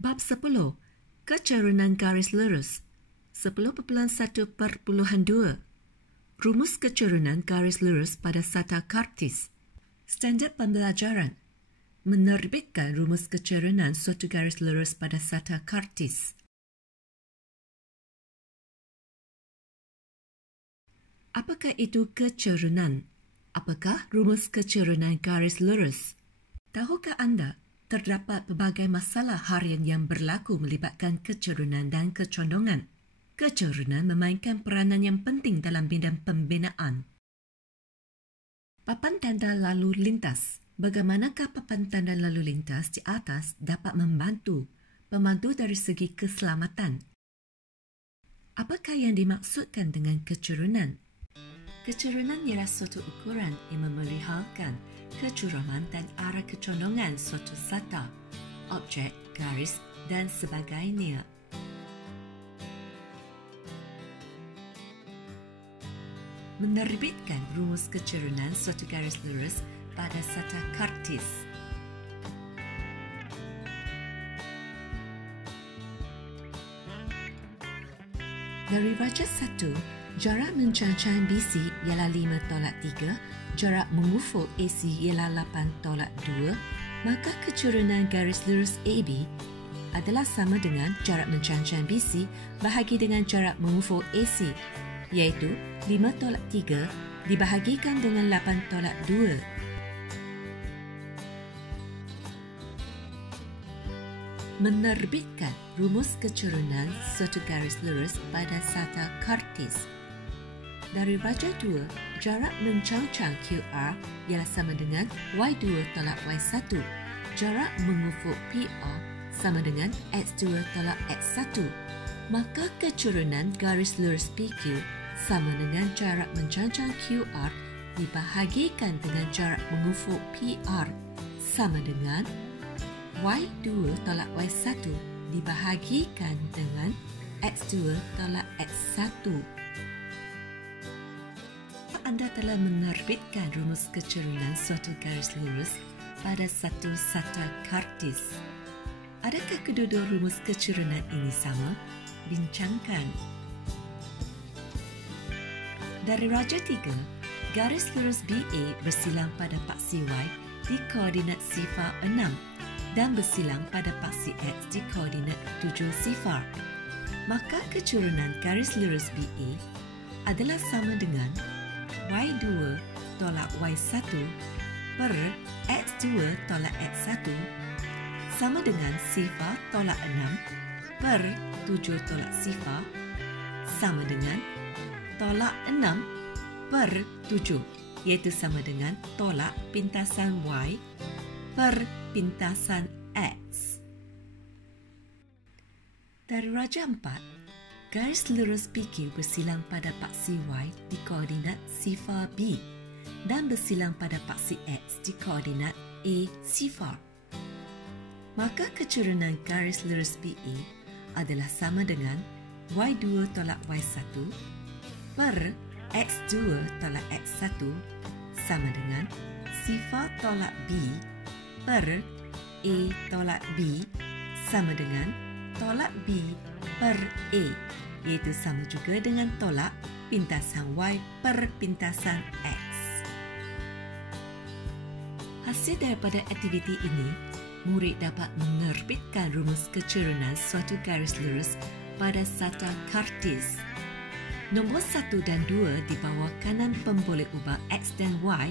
Bab 10. Kecerunan garis lurus 10.1/2. Rumus kecerunan garis lurus pada sata kartis. Standard pembelajaran. Menerbitkan rumus kecerunan suatu garis lurus pada sata kartis. Apakah itu kecerunan? Apakah rumus kecerunan garis lurus? Tahukah anda, terdapat pelbagai masalah harian yang berlaku melibatkan kecerunan dan kecondongan. Kecerunan memainkan peranan yang penting dalam bidang pembinaan. Papan tanda lalu lintas. Bagaimanakah papan tanda lalu lintas di atas dapat membantu dari segi keselamatan? Apakah yang dimaksudkan dengan kecerunan? Kecerunan ialah suatu ukuran yang memeliharkan kecuraman dan arah kecondongan suatu sata, objek, garis dan sebagainya. Menerbitkan rumus kecerunan suatu garis lurus pada sata kartis. Dari wajah 1, jarak mencancang BC ialah 5/3, jarak mengufuk AC ialah 8/2, maka kecerunan garis lurus AB adalah sama dengan jarak mencancang BC bahagi dengan jarak mengufuk AC, iaitu 5/3 dibahagikan dengan 8/2. Menerbitkan rumus kecerunan suatu garis lurus pada sata kartis. Dari wajah 2, jarak mencancang QR ialah sama dengan Y2/Y1. Jarak mengufuk PR sama dengan X2/X1. Maka kecerunan garis lurus PQ sama dengan jarak mencancang QR dibahagikan dengan jarak mengufuk PR sama dengan Y2/Y1 dibahagikan dengan X2/X1. Anda telah menerbitkan rumus kecerunan suatu garis lurus pada satu sata kartis. Adakah kedua-dua rumus kecerunan ini sama? Bincangkan. Dari raja 3, garis lurus BA bersilang pada paksi Y di koordinat sifar 6 dan bersilang pada paksi X di koordinat 7 sifar. Maka kecerunan garis lurus BA adalah sama dengan Y2/Y1 per X2/X1 sama dengan sifar tolak 6 per 7 tolak sifar sama dengan tolak 6 per 7, iaitu sama dengan tolak pintasan Y per pintasan X. Dari raja 4, garis lurus PQ bersilang pada paksi Y di koordinat sifar B dan bersilang pada paksi X di koordinat A sifar. Maka kecerunan garis lurus BA adalah sama dengan Y2/Y1 per X2/X1 sama dengan sifar tolak B per A/B sama dengan tolak B per A, iaitu sama juga dengan tolak pintasan Y per pintasan X. Hasil daripada aktiviti ini, murid dapat menerbitkan rumus kecerunan suatu garis lurus pada sata kartis. Nombor 1 dan 2 di bawah kanan pemboleh ubah X dan Y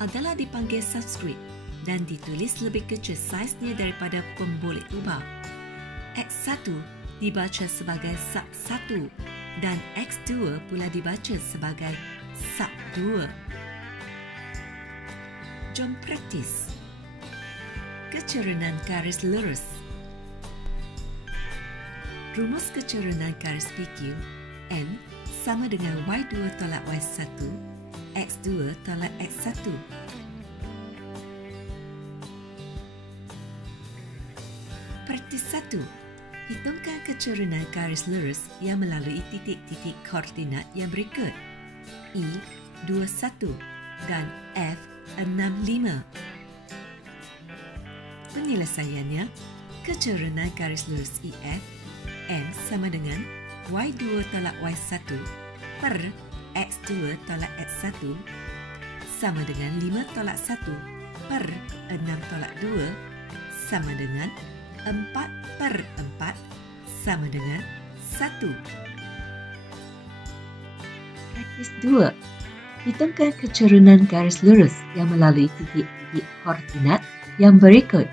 adalah dipanggil subskrip dan ditulis lebih kecil saiznya daripada pemboleh ubah. X1 dibaca sebagai sub 1 dan X2 pula dibaca sebagai sub 2. Jom praktis. Kecerunan garis lurus. Rumus kecerunan garis PQ N sama dengan Y2/Y1 X2/X1. Praktis 1. Hitungkan kecerunan garis lurus yang melalui titik-titik koordinat yang berikut: E21 dan F65. Penyelesaiannya, Kecerunan garis lurus EF, M sama dengan Y2 tolak Y1 per X2 tolak X1 sama dengan 5 tolak 1 per 6 tolak 2 sama dengan 4 per 4 sama dengan 1. Praktis 2. Hitungkan kecerunan garis lurus yang melalui titik-titik koordinat yang berikut.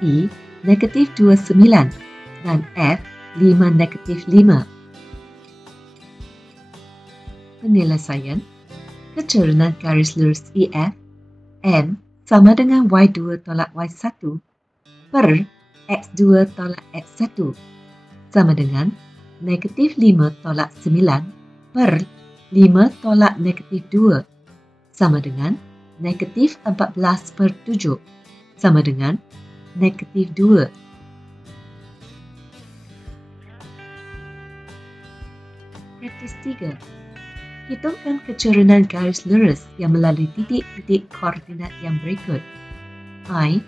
I, -29 dan F, 5-5. Penyelesaian. Kecerunan garis lurus EF, M sama dengan Y2 tolak Y1 per X2 tolak X1 sama dengan -5 tolak 9 per 5 tolak -2 sama dengan -14 per 7 sama dengan -2. Praktis 3. Hitungkan kecerunan garis lurus yang melalui titik-titik koordinat yang berikut. I,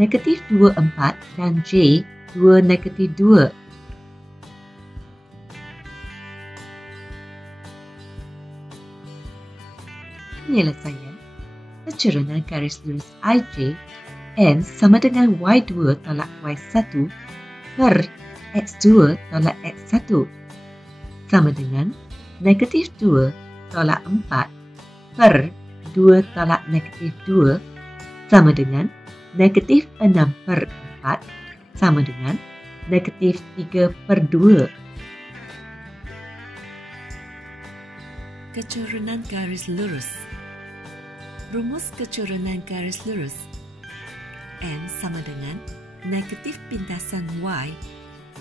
-24 dan J, 2-2. Penyelesaian. Kecerunan garis lurus IJ, M sama dengan Y2 tolak Y1 per X2 tolak X1 sama dengan -2 tolak 4 per 2 tolak -2 sama dengan -6 per 4 sama dengan -3 per 2. Kecerunan garis lurus. Rumus kecerunan garis lurus. M sama dengan negatif pintasan Y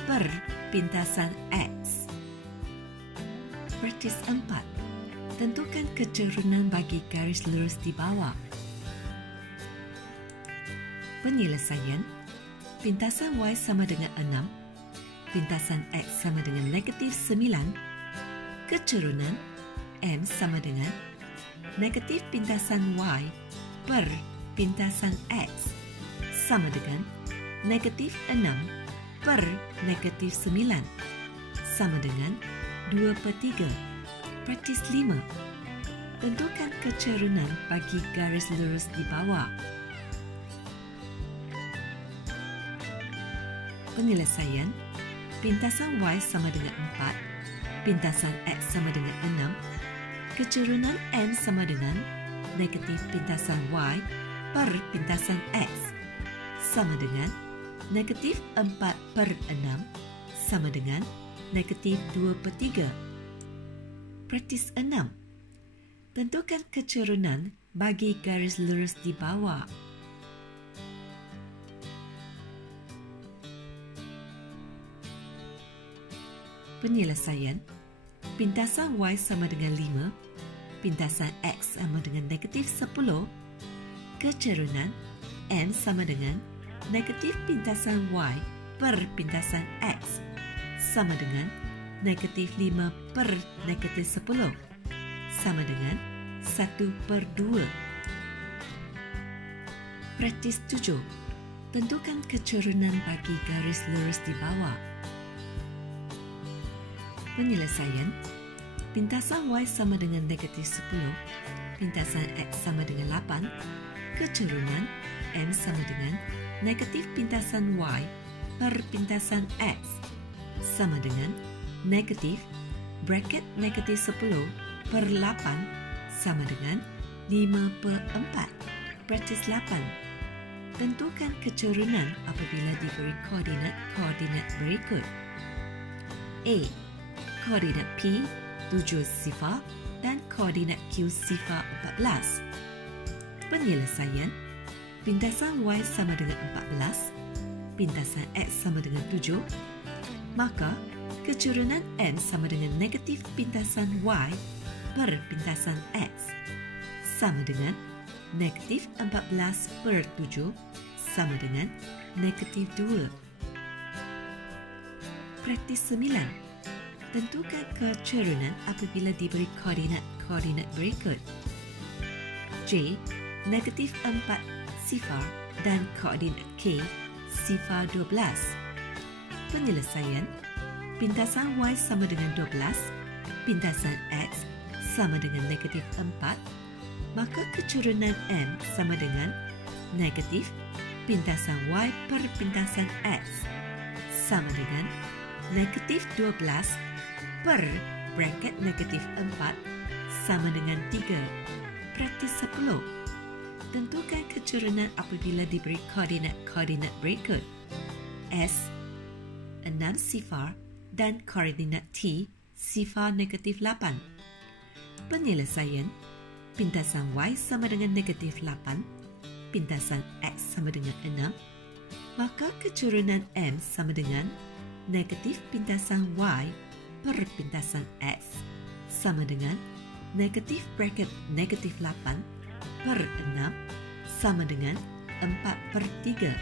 per pintasan X. Praktis 4. Tentukan kecerunan bagi garis lurus di bawah. Penyelesaian. Pintasan Y sama dengan 6. Pintasan X sama dengan -9. Kecerunan M sama dengan negatif pintasan Y per pintasan X sama dengan -6 per -9 sama dengan 2/3. Praktis 5. Tentukan kecerunan bagi garis lurus di bawah. Penyelesaian. Pintasan Y sama dengan 4. Pintasan X sama dengan 6. Kecerunan M sama dengan negatif pintasan Y per pintasan X sama dengan -4 per 6 sama dengan -2/3. Praktis 6. Tentukan kecerunan bagi garis lurus di bawah. Penyelesaian. Pintasan Y sama dengan 5, pintasan X sama dengan -10, kecerunan M sama dengan negatif pintasan Y per pintasan X sama dengan -5 per -10 sama dengan 1/2. Praktis 7. Tentukan kecerunan bagi garis lurus di bawah. Penyelesaian. Pintasan Y sama dengan -10, pintasan X sama dengan 8, kecerunan M sama dengan negatif pintasan Y per pintasan X sama dengan negatif bracket -10 per 8 sama dengan 5/4. Praktis 8. Tentukan kecerunan apabila diberi koordinat berikut. A. Koordinat P 7 sifar dan koordinat Q sifar 14. Penyelesaian. Pintasan Y sama dengan 14, pintasan X sama dengan 7, maka kecerunan M sama dengan negatif pintasan Y per pintasan X sama dengan negatif 14 per 7 sama dengan -2. Praktis 9. Tentukan kecerunan apabila diberi koordinat berikut. J, -4 sifar dan koordinat K sifar 12. Penyelesaian, pintasan Y sama dengan 12, pintasan X sama dengan negatif 4, maka keturunan M sama dengan negatif pintasan Y per pintasan X sama dengan negatif 12 per braket negatif 4 sama dengan 3. Praktis 10. Tentukan keturunan apabila diberi koordinat berikut. S, 6 sifar dan koordinat T, sifar negatif 8. Penyelesaian, pintasan Y sama dengan negatif 8, pintasan X sama dengan 6, maka keturunan M sama dengan negatif pintasan Y per pintasan X sama dengan negatif braket negatif 8 per 6 sama dengan 4/3.